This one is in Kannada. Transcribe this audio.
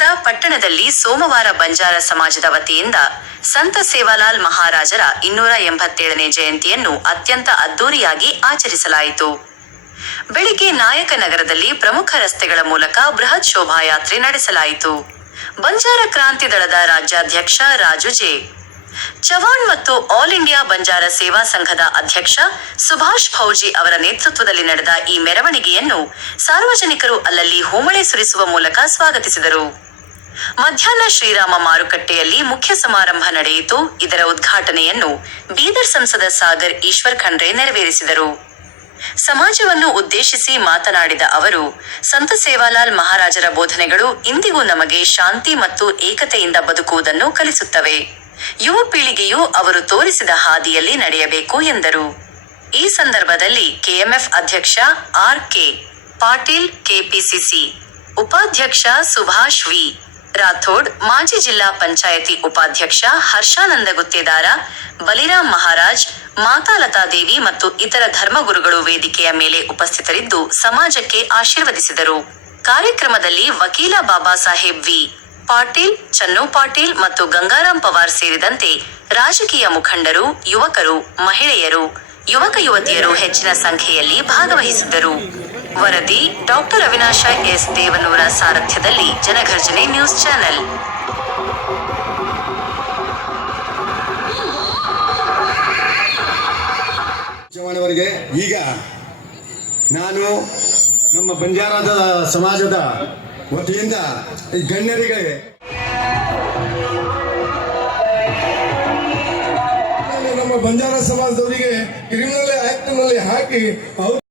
ನಳಂದ ಪಟ್ಟಣದಲ್ಲಿ ಸೋಮವಾರ ಬಂಜಾರ ಸಮಾಜದ ವತಿಯಿಂದ ಸಂತ ಸೇವಾಲಾಲ್ ಮಹಾರಾಜರ 287ನೇ ಜಯಂತಿಯನ್ನು ಅತ್ಯಂತ ಅದ್ದೂರಿಯಾಗಿ ಆಚರಿಸಲಾಯಿತು. ಬೆಳಿಗ್ಗೆ ನಾಯಕನಗರದಲ್ಲಿ ಪ್ರಮುಖ ರಸ್ತೆಗಳ ಮೂಲಕ ಬೃಹತ್ ಶೋಭಾಯಾತ್ರೆ ನಡೆಸಲಾಯಿತು. ಬಂಜಾರ ಕ್ರಾಂತಿ ದಳದ ರಾಜ್ಯಾಧ್ಯಕ್ಷ ರಾಜು ಜೆ. ಚವಾಣ್ ಮತ್ತು ಆಲ್ ಇಂಡಿಯಾ ಬಂಜಾರ ಸೇವಾ ಸಂಘದ ಅಧ್ಯಕ್ಷ ಸುಭಾಷ್ ಫೌಜಿ ಅವರ ನೇತೃತ್ವದಲ್ಲಿ ನಡೆದ ಈ ಮೆರವಣಿಗೆಯನ್ನು ಸಾರ್ವಜನಿಕರು ಅಲ್ಲಲ್ಲಿ ಹೂಮಳೆ ಸುರಿಸುವ ಮೂಲಕ ಸ್ವಾಗತಿಸಿದರು. ಮಧ್ಯಾಹ್ನ ಶ್ರೀರಾಮ ಮಾರುಕಟ್ಟೆಯಲ್ಲಿ ಮುಖ್ಯ ಸಮಾರಂಭ ನಡೆಯಿತು. ಇದರ ಉದ್ಘಾಟನೆಯನ್ನು ಬೀದರ್ ಸಂಸದ ಸಾಗರ್ ಈಶ್ವರ್ ಖಂಡ್ರೆ ನೆರವೇರಿಸಿದರು. ಸಮಾಜವನ್ನು ಉದ್ದೇಶಿಸಿ ಮಾತನಾಡಿದ ಅವರು, ಸಂತ ಸೇವಾಲಾಲ್ ಮಹಾರಾಜರ ಬೋಧನೆಗಳು ಇಂದಿಗೂ ನಮಗೆ ಶಾಂತಿ ಮತ್ತು ಏಕತೆಯಿಂದ ಬದುಕುವುದನ್ನು ಕಲಿಸುತ್ತವೆ. ಯುವ ಪೀಳಿಗೆಯು ಅವರು ತೋರಿಸಿದ ಹಾದಿಯಲ್ಲಿ ನಡೆಯಬೇಕು ಎಂದರು. ಈ ಸಂದರ್ಭದಲ್ಲಿ ಕೆಎಂಎಫ್ ಅಧ್ಯಕ್ಷ ಆರ್. ಕೆ. ಪಾಟೀಲ್, ಕೆಪಿಸಿಸಿ ಉಪಾಧ್ಯಕ್ಷ ಸುಭಾಷ್ ವಿ. ರಾಥೋಡ್, ಮಾಜಿ ಜಿಲ್ಲಾ ಪಂಚಾಯತಿ ಉಪಾಧ್ಯಕ್ಷ ಹರ್ಷಾನಂದ ಗುತ್ತೇದಾರ, ಬಲಿರಾಮ್ ಮಹಾರಾಜ್, ಮಾತಾ ಲತಾದೇವಿ ಮತ್ತು ಇತರ ಧರ್ಮಗುರುಗಳು ವೇದಿಕೆಯ ಮೇಲೆ ಉಪಸ್ಥಿತರಿದ್ದು ಸಮಾಜಕ್ಕೆ ಆಶೀರ್ವದಿಸಿದರು. ಕಾರ್ಯಕ್ರಮದಲ್ಲಿ ವಕೀಲ ಬಾಬಾ ಸಾಹೇಬ್ ವಿ. ಪಾಟೀಲ್, ಚನ್ನು ಪಾಟೀಲ್ ಮತ್ತು ಗಂಗಾರಾಮ್ ಪವಾರ್ ಸೇರಿದಂತೆ ರಾಜಕೀಯ ಮುಖಂಡರು, ಯುವಕರು, ಮಹಿಳೆಯರು, ಯುವಕ ಯುವತಿಯರು ಹೆಚ್ಚಿನ ಸಂಖ್ಯೆಯಲ್ಲಿ ಭಾಗವಹಿಸಿದ್ದರು. ವರದಿ ಡಾ. ಅವಿನಾಶ ಎಸ್. ದೇವನೂರ ಸಾರಥ್ಯದಲ್ಲಿ ಜನಘರ್ಜನೆ ನ್ಯೂಸ್ ಚಾನೆಲ್. ಚವಾಣವರಿಗೆ ಈಗ ನಾನು ನಮ್ಮ ಬಂಜಾರದ ಸಮಾಜದ ವತಿಯಿಂದ ಈ ಗಣ್ಯರಿಗೆ ನಮ್ಮ ಬಂಜಾರ ಸಮಾಜದವರಿಗೆ ಕ್ರಿಮಿನಲ್ ಆಕ್ಟ್ ನಲ್ಲಿ ಹಾಕಿ